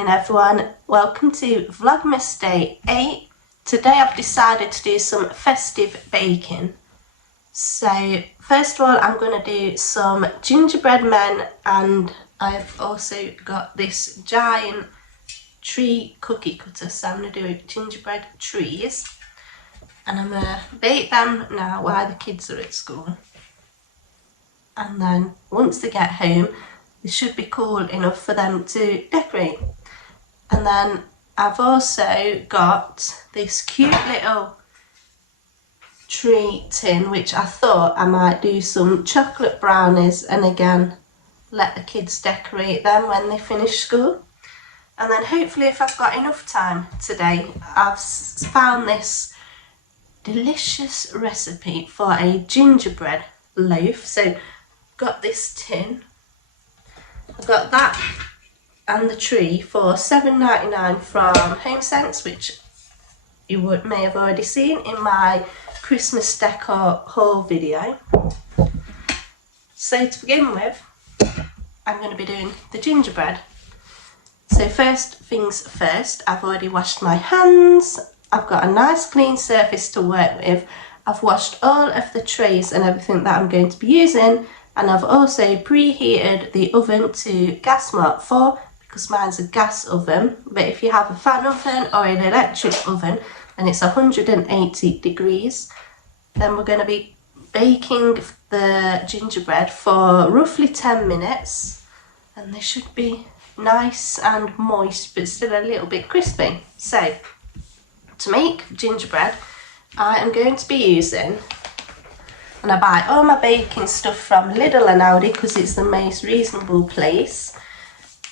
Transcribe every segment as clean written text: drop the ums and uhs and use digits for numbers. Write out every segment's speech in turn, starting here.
morning everyone, welcome to Vlogmas Day 8. Today I've decided to do some festive baking. So first of all I'm going to do some gingerbread men, and I've also got this giant tree cookie cutter, so I'm going to do gingerbread trees and I'm going to bake them now while the kids are at school, and then once they get home they should be cool enough for them to decorate. And then I've also got this cute little tree tin which I thought I might do some chocolate brownies and again let the kids decorate them when they finish school. And then hopefully if I've got enough time today, I've found this delicious recipe for a gingerbread loaf. So got this tin, I got that and the tree for $7.99 from HomeSense, which you may have already seen in my Christmas decor haul video. So to begin with, I'm going to be doing the gingerbread. So first things first, I've already washed my hands. I've got a nice clean surface to work with. I've washed all of the trays and everything that I'm going to be using, and I've also preheated the oven to gas mark 4 because mine's a gas oven, but if you have a fan oven or an electric oven then it's 180 degrees. Then we're going to be baking the gingerbread for roughly 10 minutes and they should be nice and moist but still a little bit crispy. So to make gingerbread I am going to be using, and I buy all my baking stuff from Lidl and Aldi because it's the most reasonable place,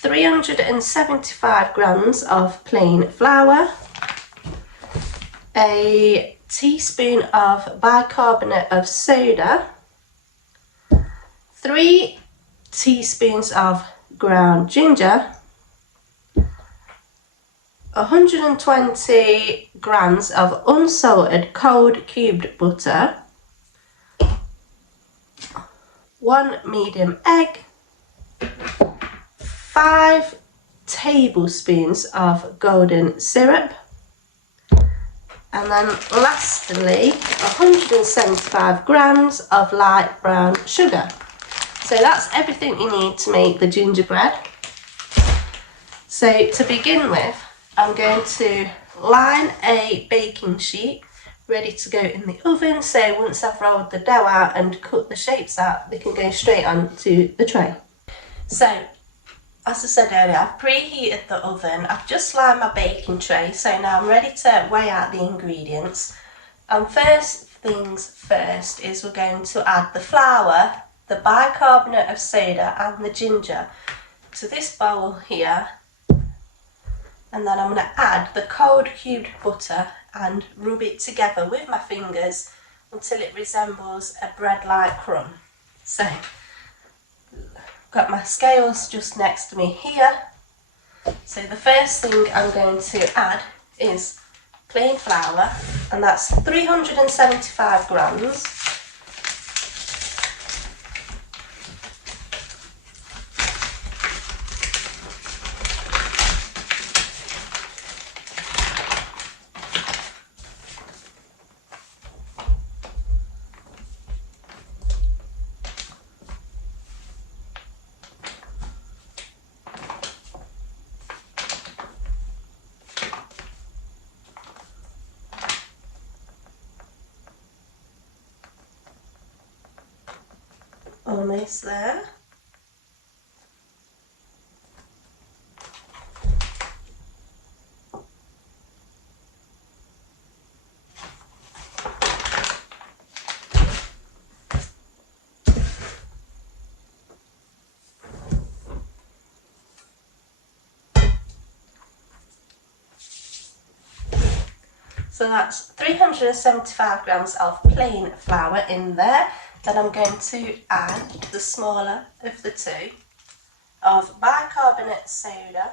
375 grams of plain flour, a teaspoon of bicarbonate of soda, 3 teaspoons of ground ginger, 120 grams of unsalted cold cubed butter, 1 medium egg, 5 tablespoons of golden syrup, and then lastly 175 grams of light brown sugar. So that's everything you need to make the gingerbread. So to begin with, I'm going to line a baking sheet ready to go in the oven, so once I've rolled the dough out and cut the shapes out they can go straight onto the tray. So as I said earlier, I've preheated the oven, I've just lined my baking tray, so now I'm ready to weigh out the ingredients. And first things first is we're going to add the flour, the bicarbonate of soda and the ginger to this bowl here, and then I'm going to add the cold cubed butter and rub it together with my fingers until it resembles a bread-like crumb. So I've got my scales just next to me here. So the first thing I'm going to add is plain flour, and that's 375 grams. Almost there. So that's 375 grams of plain flour in there. Then I'm going to add the smaller of the two of bicarbonate soda,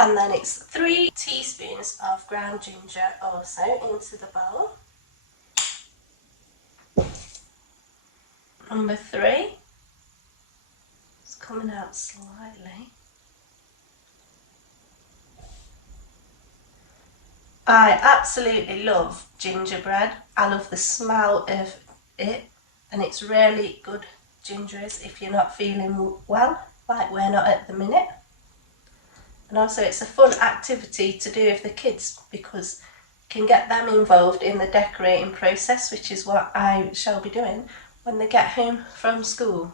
And then it's 3 teaspoons of ground ginger also into the bowl. Number 3. It's coming out slightly. I absolutely love gingerbread. I love the smell of it, and it's really good gingers if you're not feeling well, like we're not at the minute. And also it's a fun activity to do with the kids because you can get them involved in the decorating process, which is what I shall be doing when they get home from school.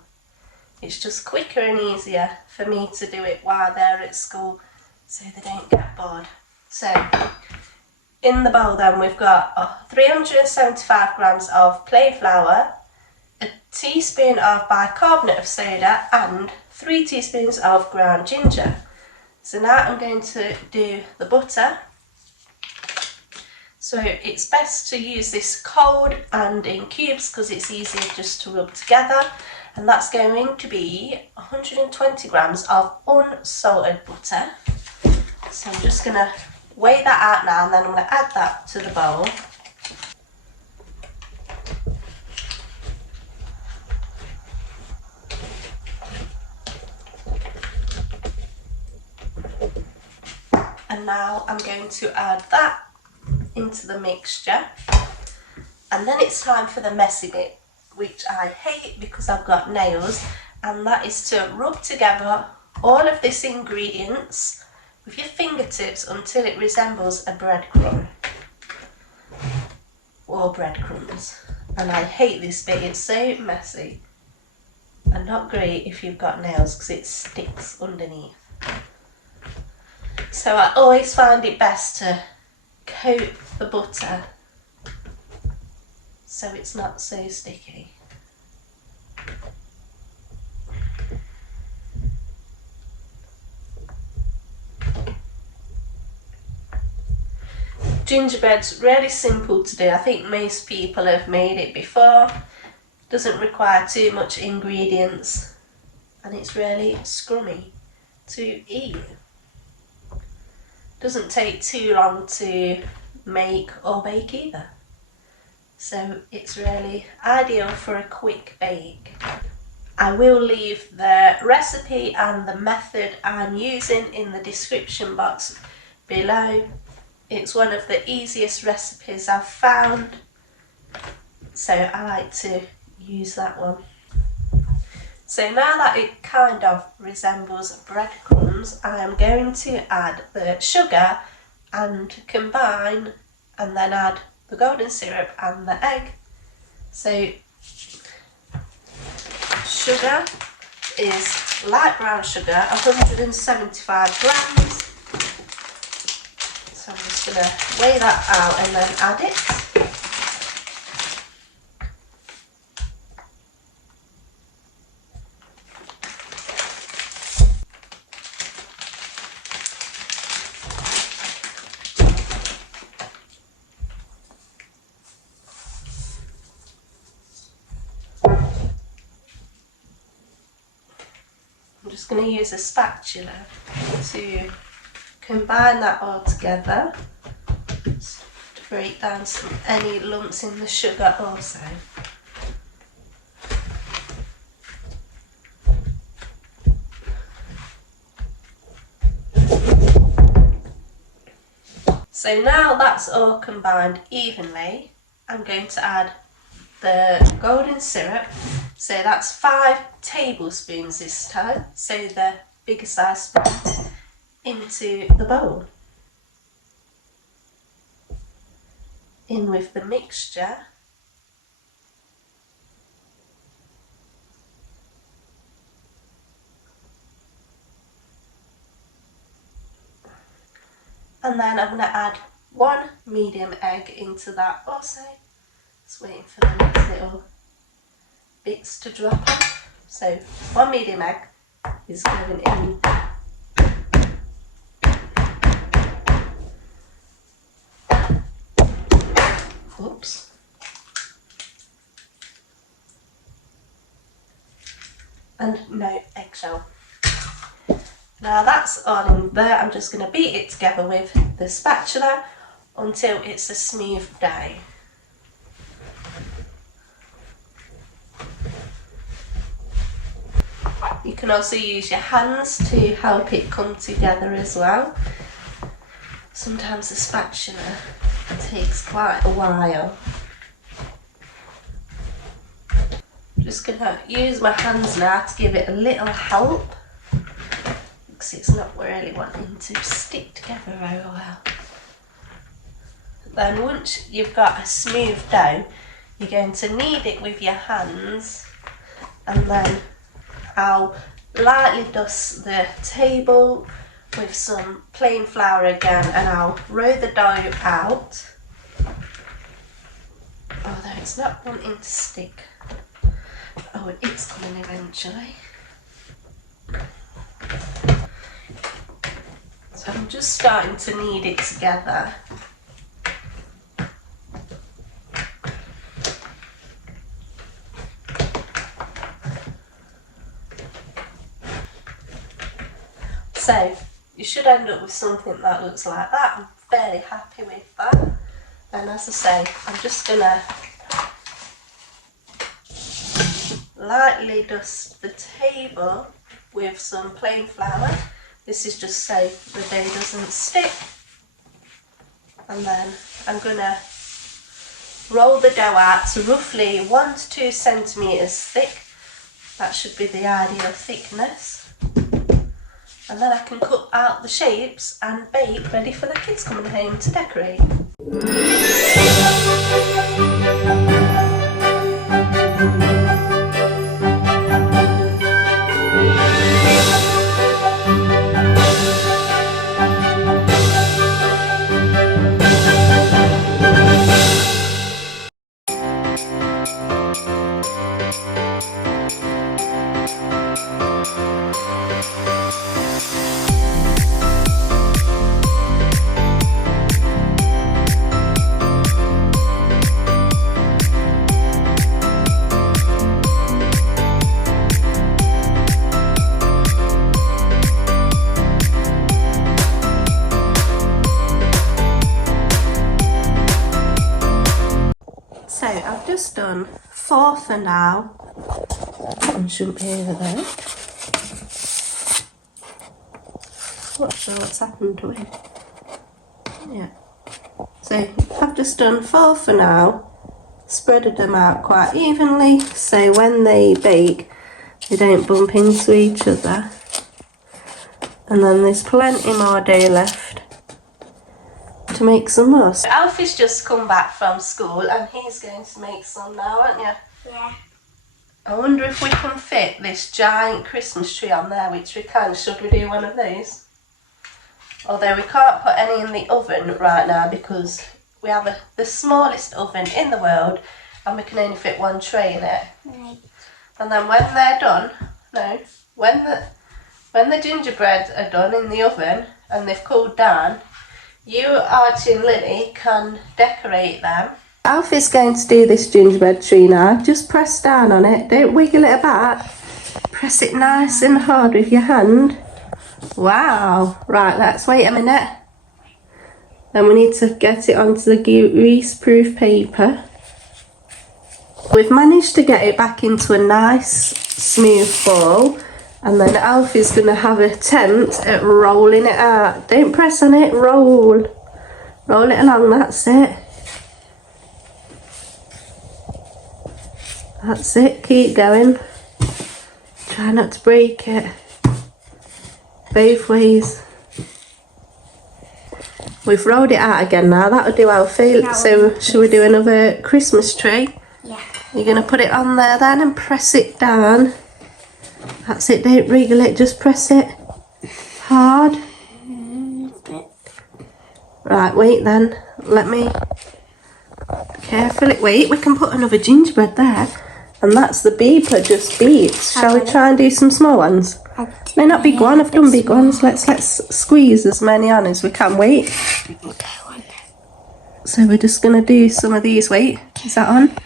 It's just quicker and easier for me to do it while they're at school so they don't get bored. So in the bowl then we've got 375 grams of plain flour, a teaspoon of bicarbonate of soda and 3 teaspoons of ground ginger. So now I'm going to do the butter. So it's best to use this cold and in cubes because it's easier just to rub together. And that's going to be 120 grams of unsalted butter. So I'm just going to weigh that out now, and then I'm going to add that to the bowl. And now I'm going to add that into the mixture. And then it's time for the messy bit, which I hate because I've got nails, and that is to rub together all of this ingredients with your fingertips until it resembles a breadcrumb or breadcrumbs. And I hate this bit, it's so messy and not great if you've got nails because it sticks underneath. So I always find it best to coat the butter so it's not so sticky. Gingerbread's really simple to do. I think most people have made it before. Doesn't require too much ingredients and it's really scrummy to eat. Doesn't take too long to make or bake either. So it's really ideal for a quick bake. I will leave the recipe and the method I'm using in the description box below. It's one of the easiest recipes I've found, so I like to use that one. So now that it kind of resembles breadcrumbs, I am going to add the sugar and combine, and then add the golden syrup and the egg. So sugar is light brown sugar, 175 grams. So I'm just going to weigh that out and then add it. I'm just going to use a spatula to combine that all together to break down any lumps in the sugar also. So now that's all combined evenly, I'm going to add the golden syrup. So that's 5 tablespoons this time, so the bigger size spoon, into the bowl. In with the mixture. And then I'm going to add 1 medium egg into that also. Just waiting for the next little bits to drop off. So 1 medium egg is going in. Oops. And no eggshell. Now that's all in there. I'm just going to beat it together with the spatula until it's a smooth dough. You can also use your hands to help it come together as well. Sometimes the spatula takes quite a while. I'm just going to use my hands now to give it a little help, because it's not really wanting to stick together very well. Then once you've got a smooth dough, you're going to knead it with your hands, and then I'll lightly dust the table with some plain flour again, and I'll roll the dough out, although it's not wanting to stick. Oh, it's coming eventually. So I'm just starting to knead it together. So you should end up with something that looks like that. I'm fairly happy with that. And as I say, I'm just going to lightly dust the table with some plain flour. This is just so the dough doesn't stick. And then I'm going to roll the dough out to roughly 1 to 2 centimetres thick. That should be the ideal thickness. And then I can cut out the shapes and bake, ready for the kids coming home to decorate. So I've just done 4 for now. One shouldn't be over there. Not sure what's happened to it. Yeah. So I've just done 4 for now. Spreaded them out quite evenly, so when they bake, they don't bump into each other. And then there's plenty more dough left to make some more. So Alfie's just come back from school and he's going to make some now, aren't you? Yeah. I wonder if we can fit this giant Christmas tree on there, which we can. Should we do one of those? Although we can't put any in the oven right now because we have the smallest oven in the world and we can only fit 1 tray in it. Right. And then when they're done, when the gingerbread are done in the oven and they've cooled down, you, Archie and Lily can decorate them. Alfie's going to do this gingerbread tree now. Just press down on it, don't wiggle it about. Press it nice and hard with your hand. Wow. Right, let's wait a minute. Then we need to get it onto the grease-proof paper. We've managed to get it back into a nice smooth ball. And then Alfie's going to have an attempt at rolling it out. Don't press on it, roll. Roll it along, that's it. That's it, keep going. Try not to break it. Both ways. We've rolled it out again now, that'll do Alfie. So, shall we do another Christmas tree? Yeah. You're going to put it on there then and press it down. That's it, don't wriggle it, just press it hard. Right, wait then, let me carefully, wait, we can put another gingerbread there. And that's the beeper, just beeps. Shall we try and do some small ones? No, not big one, I've done big ones. Let's squeeze as many on as we can, wait. So we're just going to do some of these, wait, is that on?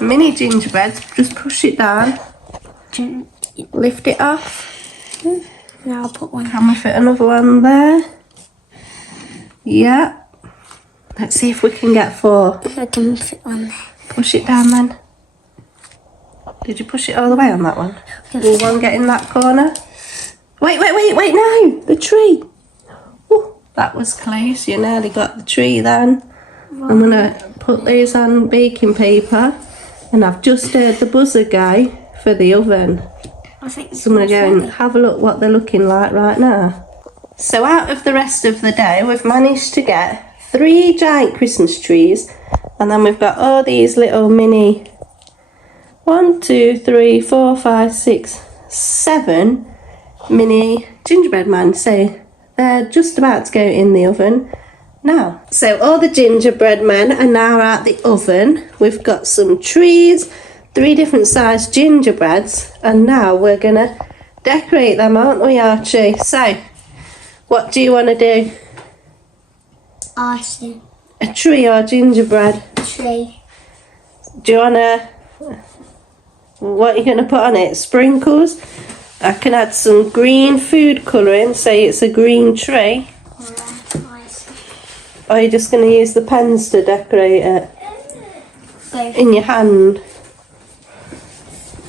Mini gingerbread, just push it down. Lift it off. Now I'll put one. Can we fit another one there? Yeah. Let's see if we can get 4. I can fit one there. Push it down then. Did you push it all the way on that one? Will one get in that corner? Wait, no! The tree! Ooh, that was close. You nearly got the tree then. I'm going to put these on baking paper. And I've just heard the buzzer go for the oven. I think So I'm going to go and have a look what they're looking like right now. So out of the rest of the day, we've managed to get 3 giant Christmas trees. And then we've got all these little mini 1, 2, 3, 4, 5, 6, 7 mini gingerbread men. So they're just about to go in the oven now. So all the gingerbread men are now out the oven. We've got some trees, 3 different sized gingerbreads, and now we're gonna decorate them, aren't we, Archie? So what do you want to do? Icing. A tree or gingerbread? Tree. Do you want to... What are you going to put on it? Sprinkles? I can add some green food colouring, say it's a green tree. Or are you just going to use the pens to decorate it? Both. In your hand?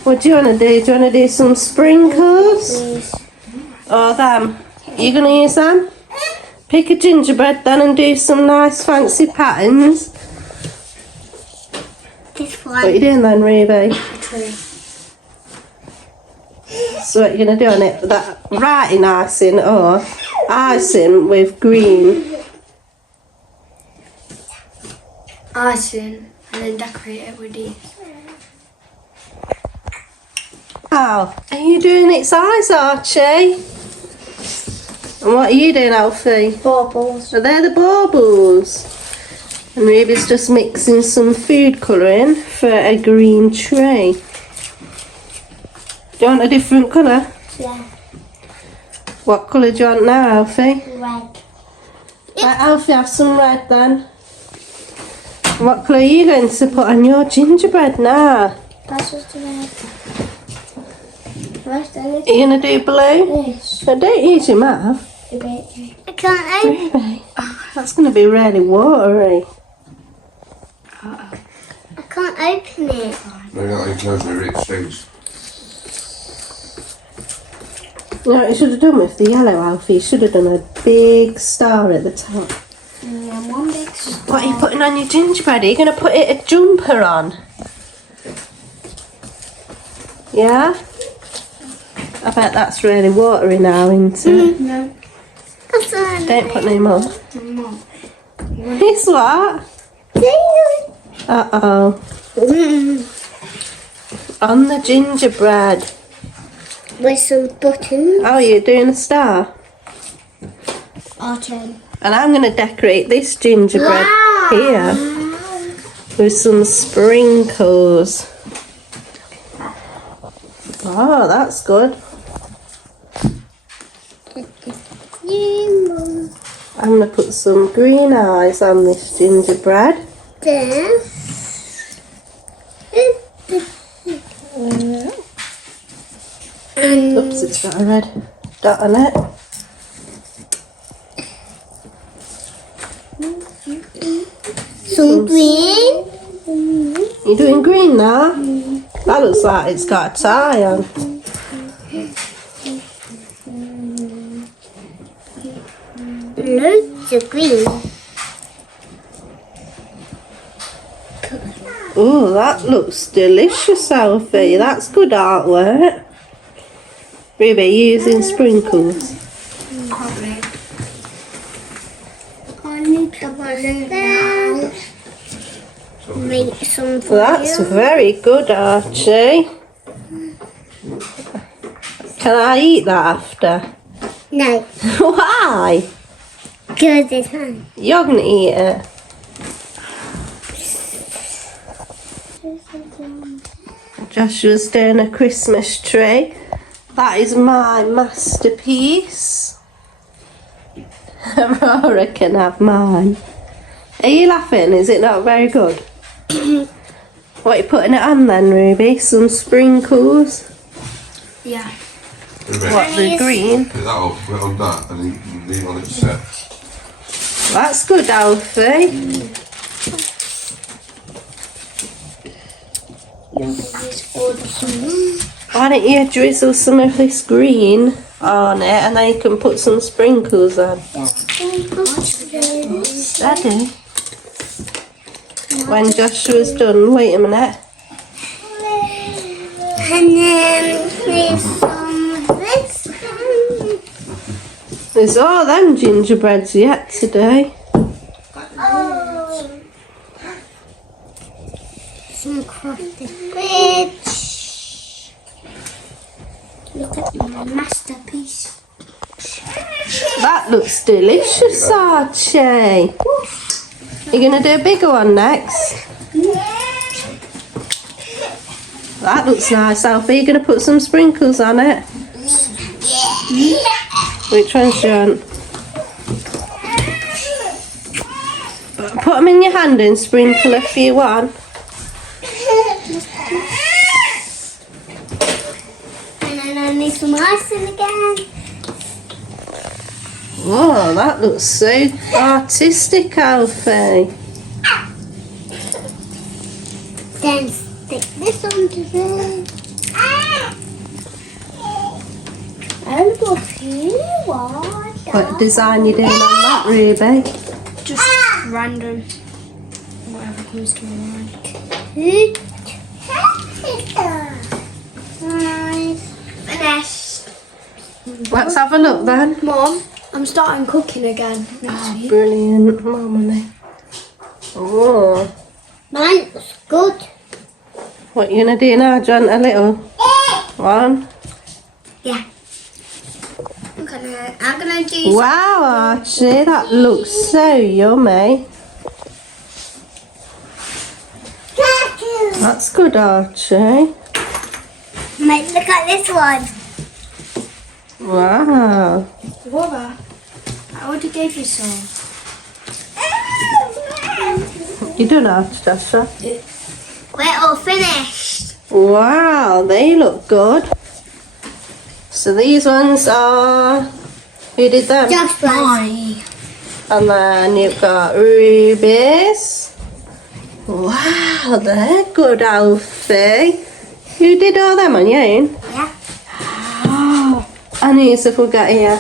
What do you want to do? Do you want to do some sprinkles? Please. Or them? You going to use them? Pick a gingerbread then and do some nice fancy patterns. This one. What are you doing then, Ruby? Tree. So what are you going to do on it? That writing icing or icing with green? Icing and then decorate it with these. Wow, are you doing its eyes, Archie? And what are you doing, Alfie? Baubles. So they're the baubles. And Ruby's just mixing some food colouring for a green tray. Do you want a different colour? Yeah. What colour do you want now, Alfie? Red. Right, Alfie, have some red then. What colour are you going to put on your gingerbread now? That's just red. Where's the Are you going to do blue? Yes. So don't use your mouth. I can't open. Ruby, that's going to be really watery. I can't open it. No, you're not even closing it stinks. You know what you should have done with the yellow, Alfie? You should have done a big star at the top. One big star. What are you putting on your gingerbread? Are you going to put it a jumper on? Yeah? I bet that's really watery now, isn't it? No. Don't put no more. No. It's what? Uh-oh. On the gingerbread. With some buttons. Oh, you're doing a star? Archie. And I'm going to decorate this gingerbread here with some sprinkles. Oh, that's good. I'm going to put some green eyes on this gingerbread. Oops, it's got a red dot on it. Some green. You doing green now? That looks like it's got a tie on. Loads of green. Oh, that looks delicious, Alfie. That's good artwork. Ruby, using sprinkles. Make some for That's you. very good, Archie. Can I eat that after? No, Why? because it's fun. You're going to eat it. Joshua's doing a Christmas tree. That is my masterpiece. Aurora can have mine. Are you laughing? Is it not very good? What are you putting it on then, Ruby? Some sprinkles? Yeah. What, the green? Put that up, put it on that, and then leave on it set. That's good, Alfie. Why don't you drizzle some of this green on it and then you can put some sprinkles on? Daddy. When Joshua's done, wait a minute. And then there's some of this. There's all them gingerbreads yet today. Oh. Some crafted fridge. Look at my masterpiece. That looks delicious, Archie. You're going to do a bigger one next? That looks nice, Alfie. You're going to put some sprinkles on it? Which one's do you want? Put them in your hand and sprinkle a few on. And then I need some icing again. Oh, that looks so artistic, Alfie. Then stick this onto this. And a few more. What design you doing on that, Ruby? Just random. Whatever comes to my mind. Nice. Finished. Let's have a look then. Mom, I'm starting cooking again next week. Brilliant, Mummy. Oh, Mine looks good. what you gonna do now? Do you want a little one? Yeah. I'm gonna do Wow, Archie, that looks so yummy. That's good, Archie. Mate, look at this one. Wow. What? I already gave you some. You done, Archie, Joshua? We're all finished. Wow, they look good. So these ones are, who did them? Just mine. And then you've got Ruby's. Wow, they're good, Alfie. Who did all them on your own? Yeah. Oh, and who's if we got here?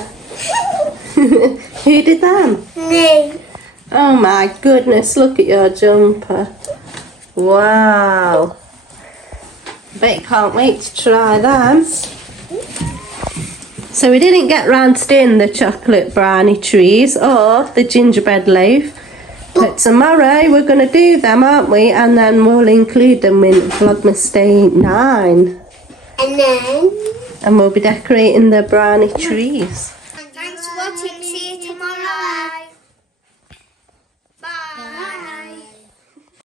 Who did them? Me. Oh my goodness, look at your jumper. Wow. Bet you can't wait to try them. So we didn't get round to doing the chocolate brownie trees or the gingerbread loaf. But tomorrow we're going to do them, aren't we? And then we'll include them in Vlogmas Day 9. And then And we'll be decorating the brownie trees.